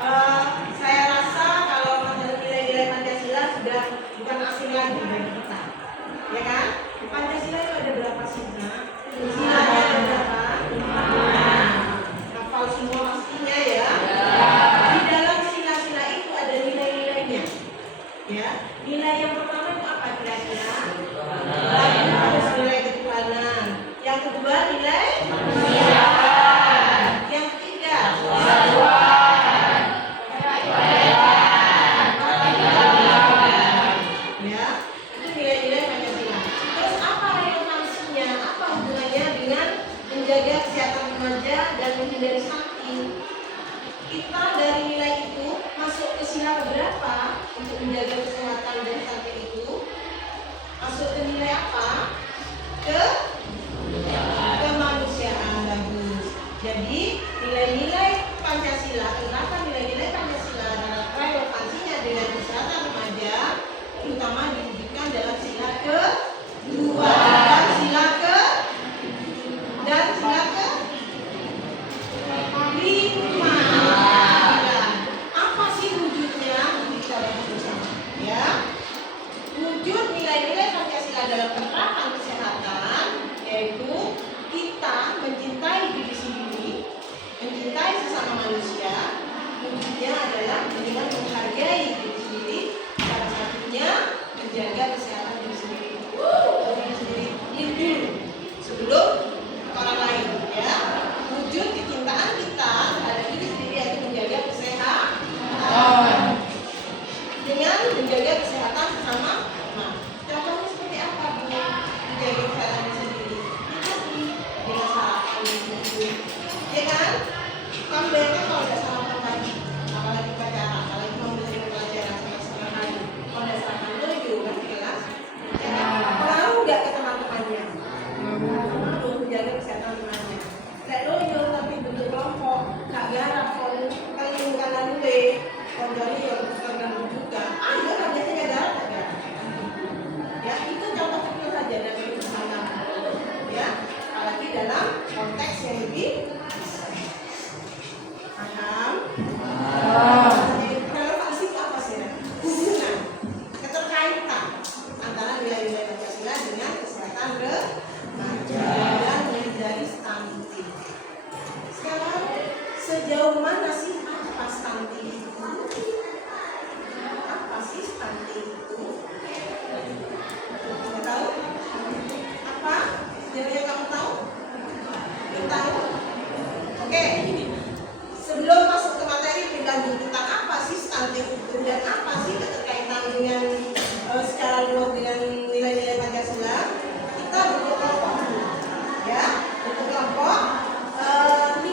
Saya rasa kalau nilai-nilai Pancasila sudah bukan asing lagi bagi kita, ya kan? Pancasila itu ada berapa sila? Silanya ada berapa? 5. Hafal semua pastinya ya. Di dalam sila-sila itu ada nilai-nilainya, ya. Nilai yang pertama itu apa kira-kira? Harus nilai ketuhanan. Yang kedua nilai kemanusiaan. Yang ketiga ya, itu nilai-nilai Pancasila. Terus apa relevansinya? Apa hubungannya dengan menjaga kesehatan remaja dan menghindari stunting? Kita dari nilai itu masuk ke sila berapa untuk menjaga kesehatan dan stunting itu? Masuk ke nilai apa? Ke kemanusiaan. Bagus. Jadi nilai-nilai Pancasila, kenapa nilai-nilai Pancasila adalah relevansinya dengan kesehatan remaja, terutama diwujudkan dalam sila kedua dan sila ke 5. Apa sih wujudnya? Kita bahas bersama, ya. Wujud nilai-nilai Pancasila dalam penerapan kesehatan yaitu kita mencintai diri sendiri, mencintai sesama manusia. Wujudnya adalah dengan menghargai diri sendiri, salah satunya menjaga kesehatan diri sendiri. Diri sendiri dulu sebelum orang lain, ya. Wujud kecintaan kita terhadap diri sendiri yaitu menjaga kesehatan. Dengan menjaga kesehatan sesama. Nah, contohnya seperti apa Bu? Menjaga kesehatan diri sendiri. Tadi dengan sarapan itu, ya kan? Kamu bayangkan kalau ada sarapan pagi, apalagi upacara, apalagi mau belajar pelajaran sama hari, kalau ada sarapan dulu kan kelas, ya kan? Pengaruh nggak ke teman-temannya? Pengaruh menjaga kesehatan temannya. Kayak loyo tapi bentuk kelompok, nggak garap kalau kanan dulu, konjoli yang terganggu juga. Ayo kan biasanya garap nggak garap? Ya itu contoh kecil saja dari kesehatan, ya. Apalagi dalam konteks yang lebih paham. Relevansi itu apa sih? Hubungan, keterkaitan antara nilai-nilai Pancasila dengan kesehatan remaja dan menghindari stunting. Sekarang sejauh mana sih apa stunting itu? Apa sih stunting itu? Kamu tahu? Apa? Sejauh yang kamu tahu? Belum tahu? Oke. Sebelum masuk ke materi lebih lanjut tentang apa sih stunting itu dan apa sih keterkaitan dengan secara luas dengan nilai-nilai Pancasila, kita bentuk kelompok dulu, ya. Bentuk kelompok 5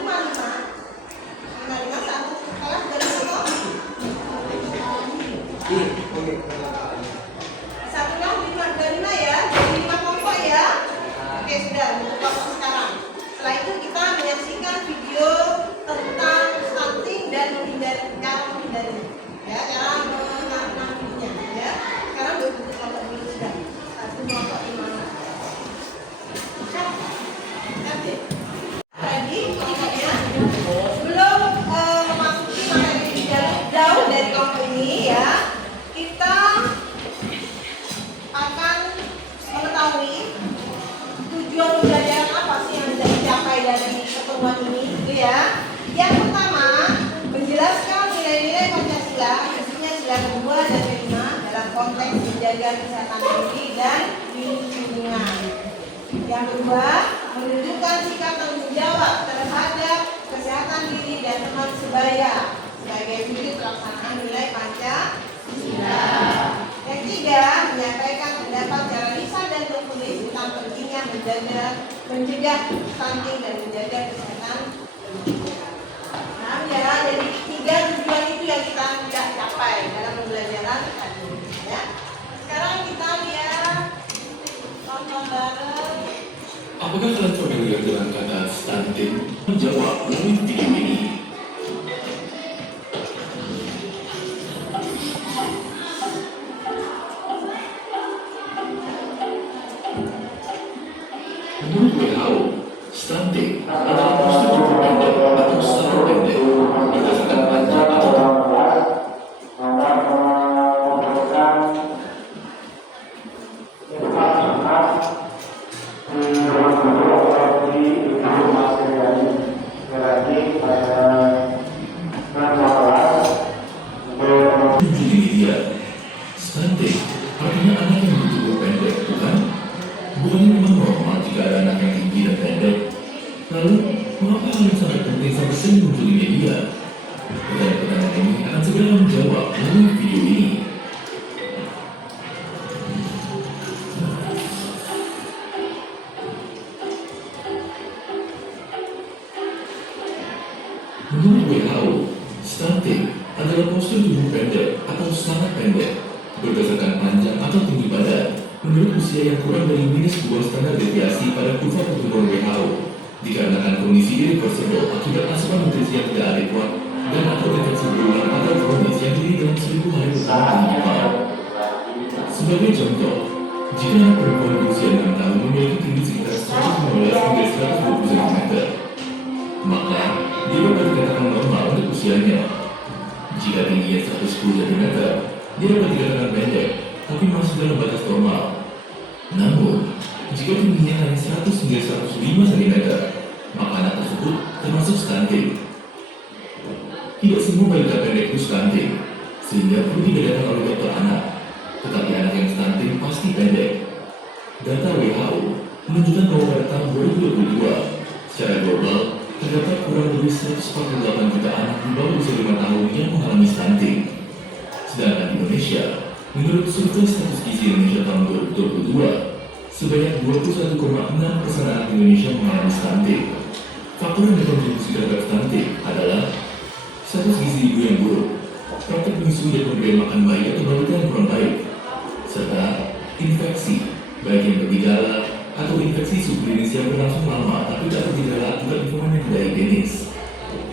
satu kelas dari satu. Satu kelas 5 ya, jadi 5 kelompok ya. Oke sudah bentuk kelompok sekarang. Setelah itu kita menyaksikan video tentang stunting dan cara menghindari, ya, cara menanggulanginya, ya. Sekarang bentuk kelompok dulu sudah. Satu kelompok 5. Oke. Tadi ingatnya sebelum memasuki materi jauh dari kelompok ini, ya, kita akan mengetahui tujuan pembelajaran apa sih yang bisa dicapai dari pertemuan ini, gitu ya. Yang pertama, menjelaskan nilai-nilai Pancasila, khususnya sila kedua dan kelima dalam konteks menjaga kesehatan diri dan lingkungan. Yang kedua, menunjukkan sikap tanggung jawab terhadap kesehatan diri dan teman sebaya sebagai wujud pelaksanaan nilai Pancasila. Yang ketiga, menyampaikan pendapat secara lisan dan tertulis tentang pentingnya mencegah stunting dan menjaga kesehatan. Nah, ya, jadi 3 tujuan itu yang kita tidak capai dalam pembelajaran tadi, ya. Sekarang kita lihat tonton bareng. Apakah kalian familiar dengan kata stunting? Menjawab melalui video ini. Menurut WHO, stunting adalah prosedur pendek atau saraf pendek berdasarkan panjang atau Kalau postur tubuh pendek atau sangat pendek, berdasarkan panjang atau tinggi badan, menurut usia yang kurang dari -2 standar deviasi pada kurva pertumbuhan WHO, dikarenakan kondisi irreversible akibat asupan nutrisi yang tidak adekuat dan atau infeksi berulang atau kronis yang diri dalam 1000 hari pertama kehidupan. Sebagai contoh, jika anak perempuan berusia 6 tahun memiliki tinggi sekitar 115 hingga 120 cm, maka dia dapat dikatakan normal untuk usianya. Jika tingginya 110 cm, dia dapat dikatakan pendek, tapi masih dalam batas normal. Namun, jika tingginya hanya 100 hingga 105 cm, maka anak tersebut termasuk stunting. Tidak semua balita pendek itu stunting, sehingga perlu dibedakan oleh dokter anak. Tetapi anak yang stunting pasti pendek. Data WHO menunjukkan bahwa pada tahun 2022, secara global, terdapat kurang lebih 148 juta anak di bawah usia 5 tahun yang mengalami stunting. Sedangkan di Indonesia, menurut survei status gizi Indonesia tahun 2022, sebanyak 21,6% anak Indonesia mengalami stunting. Faktor yang berkontribusi terhadap stunting adalah status gizi ibu yang buruk, praktik menyusui dan pemberian makan bayi atau balita yang kurang baik, serta infeksi, baik yang bergejala atau infeksi subklinis yang berlangsung lama tapi tak bergejala akibat lingkungan yang tidak higienis.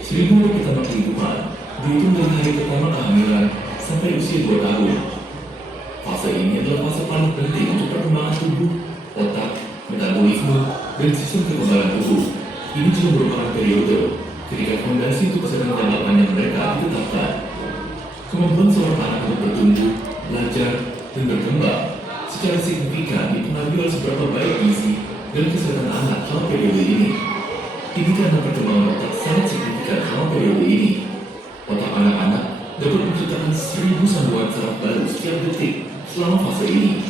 1000 hari pertama kehidupan dihitung dari hari pertama kehamilan sampai usia 2 tahun. Fase ini adalah fase paling penting untuk perkembangan tubuh, otak, metabolisme, dan sistem kekebalan tubuh. Ini juga merupakan periode ketika fondasi untuk kesehatan jangka panjang mereka ditetapkan. Kemampuan seorang anak untuk bertumbuh, belajar, dan berkembang secara signifikan dipengaruhi oleh seberapa baik gizi dan kesehatan anak selama periode ini. Ini karena perkembangan otak sangat signifikan selama periode ini. Otak anak-anak dapat menciptakan 1000 sambungan saraf baru setiap detik selama fase ini.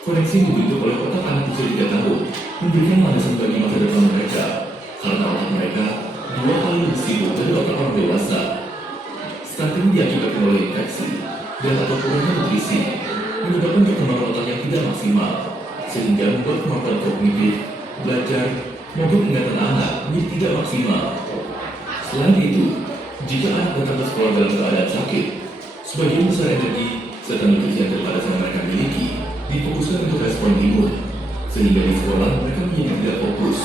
Koneksi yang dibentuk oleh otak anak usia 3 tahun memberikan landasan bagi masa depan mereka, karena otak mereka 2 kali lebih sibuk dari otak orang dewasa. Stunting diakibatkan oleh infeksi dan atau kurangnya nutrisi, menyebabkan perkembangan otak yang tidak maksimal, sehingga membuat kemampuan kognitif, belajar, maupun ingatan anak menjadi tidak maksimal. Selain itu, jika anak datang ke sekolah dalam keadaan sakit, sebagian besar energi serta nutrisi yang terbatas yang mereka miliki difokuskan untuk respon imun, sehingga di sekolah mereka menjadi tidak fokus.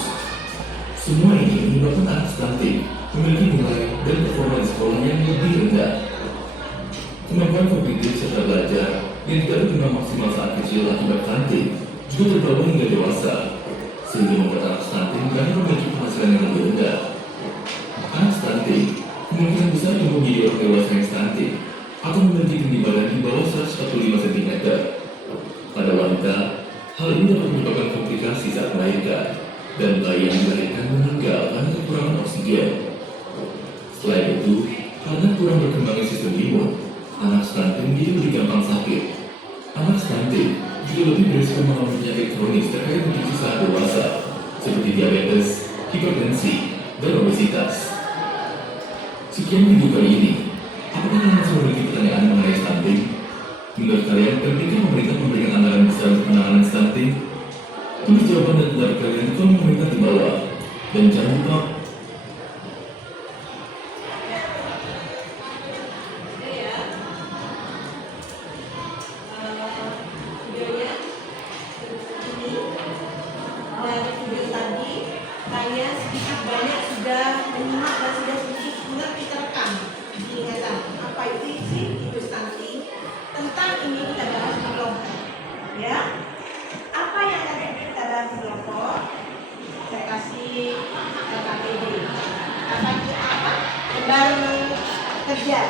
Semua ini menyebabkan anak stunting memiliki nilai dan performa di sekolah yang lebih rendah. Kemampuan kognitif serta belajar yang tidak berkembang maksimal saat kecil akibat stunting juga terbawa hingga dewasa, sehingga membuat anak stunting berakhir memiliki penghasilan yang lebih rendah. Anak stunting kemungkinan besar tumbuh menjadi orang dewasa yang stunting atau memiliki tinggi badan di bawah 145 cm. Pada wanita, hal ini dapat menyebabkan komplikasi saat melahirkan, dan bayi yang dilahirkan meninggal karena kekurangan oksigen. Selain itu, karena kurang berkembangnya sistem imun, anak stunting jadi lebih gampang sakit. Anak stunting juga lebih berisiko mengalami penyakit kronis terkait nutrisi saat dewasa, seperti diabetes, hipertensi, dan obesitas. Sekian video kali ini. Apakah kalian masih memiliki pertanyaan mengenai stunting? Menurut kalian, pentingkah pemerintah memberikan anggaran besar untuk penanganan stunting? Tulis jawaban dan pendapat kalian di kolom komentar di bawah. Dan jangan lupa kerja.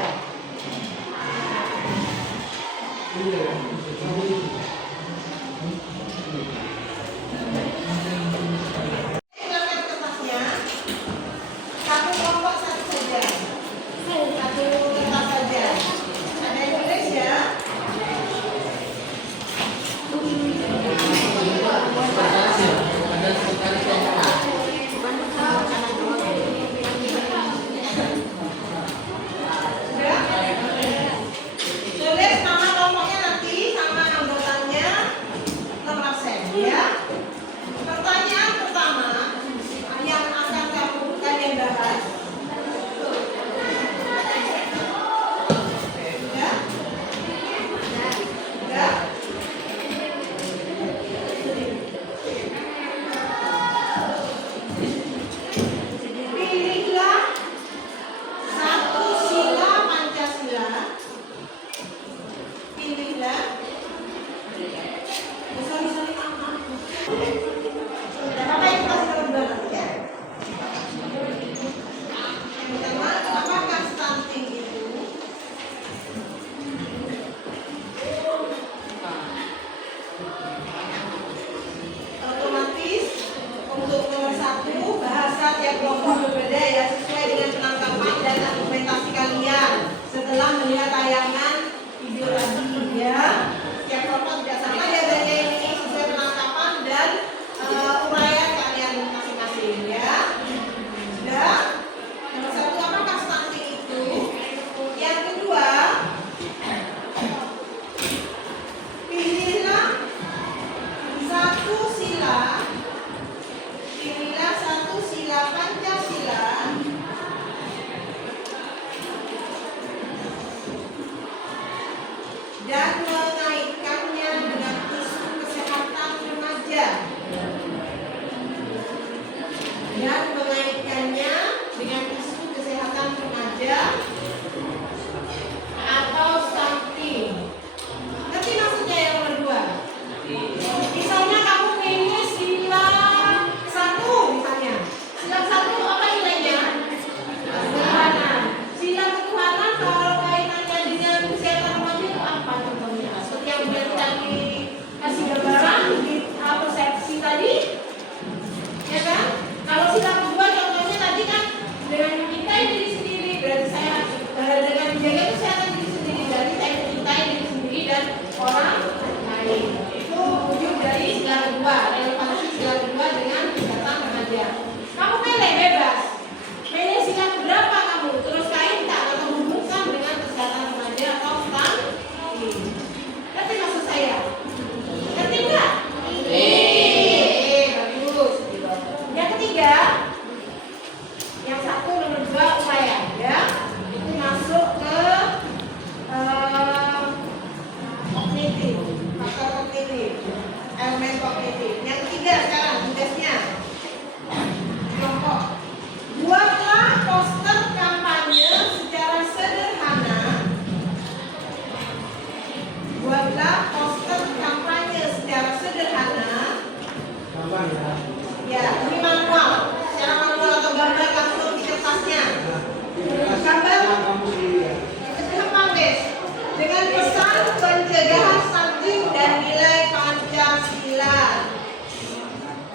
Silakan kertasnya. Satu kelompok satu saja. Satu kertas saja. Ada yang tulis ya. Tulis nama kelompoknya nanti sama anggotanya. dan mengaitkannya dengan isu kesehatan remaja. Dan mengaitkannya dengan isu kesehatan remaja atau stunting. Nanti maksudnya yang nomor 2. Misalnya kamu pilih sila 1 misalnya. Sila 1 apa nilainya? Ketuhanan. Sila ketuhanan kalau kaitannya dengan kesehatan remaja itu apa contohnya? Seperti yang sudah tadi kasih gambaran di persepsi tadi, ya kan? Kalau sila kedua contohnya tadi kan dengan mencintai diri sendiri, berarti saya dengan menjaga kesehatan diri sendiri, berarti saya mencintai diri sendiri dan orang lain. Itu wujud dari sila kedua, relevansi sila kedua dengan kesehatan remaja. Kamu pilih bebas. Pilih sila berapa kamu, terus kaitkan atau hubungkan dengan kesehatan remaja atau stunting. Ngerti maksud saya? Ngerti enggak? Bagus. Yang ketiga, yang 1 nomor 2 upaya, ya. Itu masuk ke kognitif, faktor kognitif, elemen kognitif. Yang ketiga sekarang tugasnya kelompok. Buatlah poster kampanye secara sederhana. Buatlah poster kampanye secara sederhana. Ya, ini manual. Secara manual atau gambar langsung di kertasnya. Gambar gampang guys. Dengan pesan pencegahan stunting dan nilai Pancasila.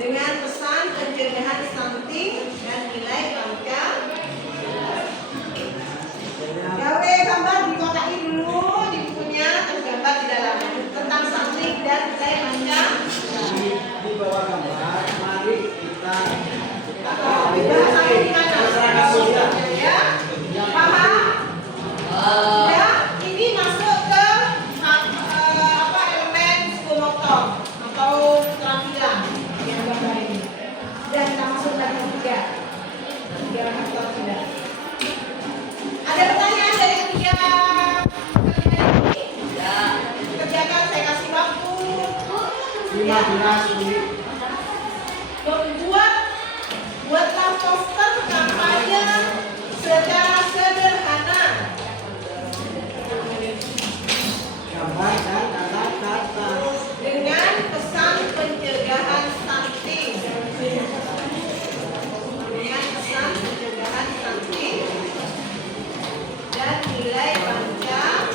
Dengan pesan pencegahan stunting dan nilai Pancasila. Gawe gambar dikotakin dulu di bukunya, terus gambar di dalam tentang stunting dan nilai Pancasila. Di bawah gambar, mari kita Bahasanya di mana? Ya, paham? Ya, ini masuk ke elemen psikomotor atau keterampilan yang gambar ini. Dan kita masuk lagi tiga faktor tidak. Ada pertanyaan dari ketiga kalimat ini? Ya. Kerjakan, saya kasih waktu 15 menit. Buatlah poster kampanye secara sederhana. Gambar dan kata-kata. Dengan pesan pencegahan stunting. Dengan pesan pencegahan stunting dan nilai Pancasila.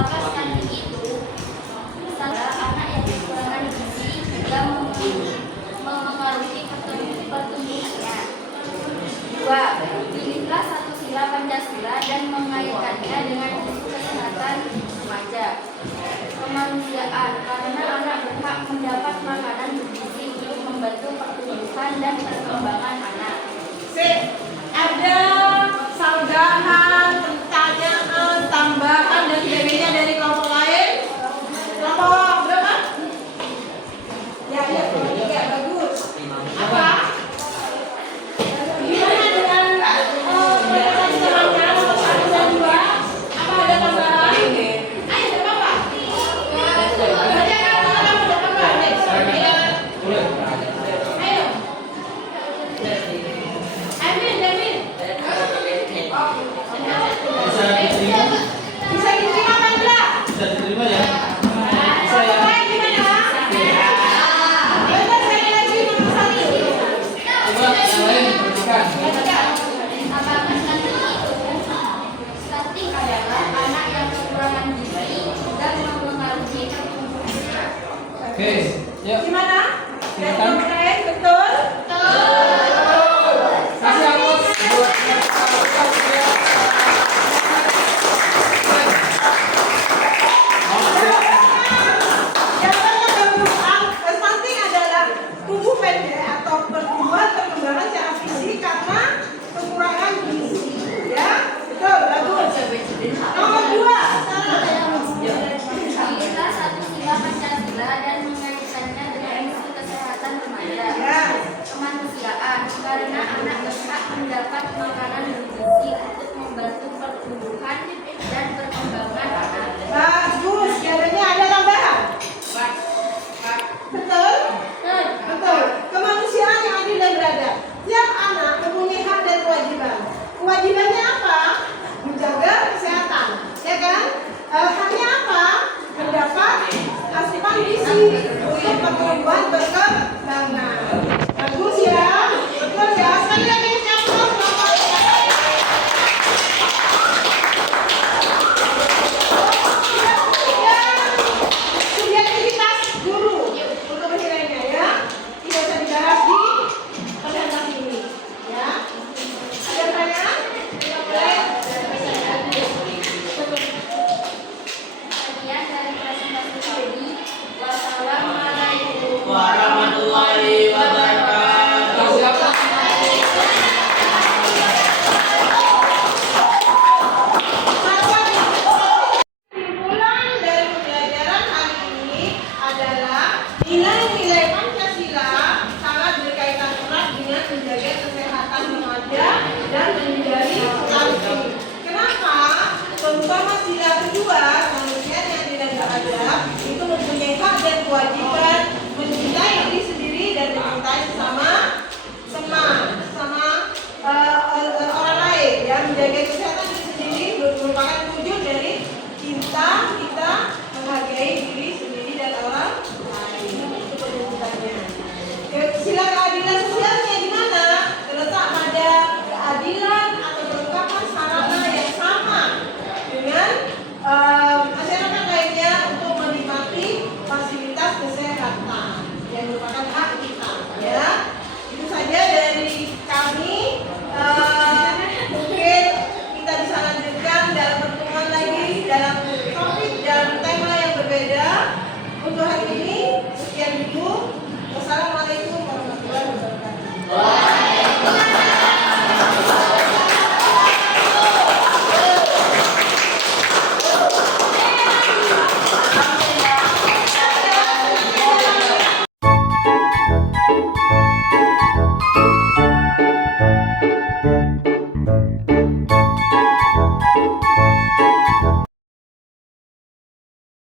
apakah stunting itu adalah anak yang kekurangan gizi yang memengaruhi pertumbuhannya? 2. Pilihlah satu sila Pancasila dan mengaitkannya dengan isu kesehatan remaja. Kemanusiaan, karena anak berhak mendapat makanan bergizi untuk membantu pertumbuhan dan perkembangan anak. Ada sanggahan, pertanyaan, tambahan dan sebagainya dari kelompok lain? Kelompok berapa? Ya, kelompok 3, bagus. Apa? Gimana dengan penjelasan temannya nomor 1 dan 2? Apa ada tambahan? Ayo, tidak apa-apa. Bacakan teman-teman, tidak apa-apa. Next. Ayo. Amin. Bisa diterima apa enggak? Bisa diterima ya? Yang lain gimana? Betul, sekali lagi nomor 1. Coba yang lain perhatikan. Apakah stunting adalah anak yang kekurangan gizi dan memengaruhi pertumbuhannya? Oke, yuk. Gimana? Dan kelompok lain, betul? Kasih aplaus buat Jawabannya kebutuhan stunting adalah tumbuh pendek atau pertumbuhan perkembangan secara fisik karena kekurangan gizi. Ya, betul, bagus. Nomor 2, Pilihlah satu sila Pancasila dan mengaitkannya dengan isu kesehatan remaja. Ya. Kemanusiaan, karena anak berhak mendapat makanan bergizi untuk membantu pertumbuhan dan perkembangan anak. Bagus, katanya ada tambahan. Betul? Betul. Kemanusiaan yang adil dan beradab. Tiap anak mempunyai hak dan kewajiban. Kewajibannya apa? Menjaga kesehatan, ya kan? Haknya apa? Mendapat asupan gizi untuk pertumbuhan berkembang. Bagus ya, betul ya. Sekali lagi siapa? Subjektivitas guru untuk menilainya ya, tidak usah dibahas di presentasi ini ya. Ada pertanyaan? Boleh? Sekian dari presentasi tadi. Wassalamualaikum warahmatullahi wabarakatuh. Siapa? Kesimpulan dari pembelajaran hari ini adalah nilai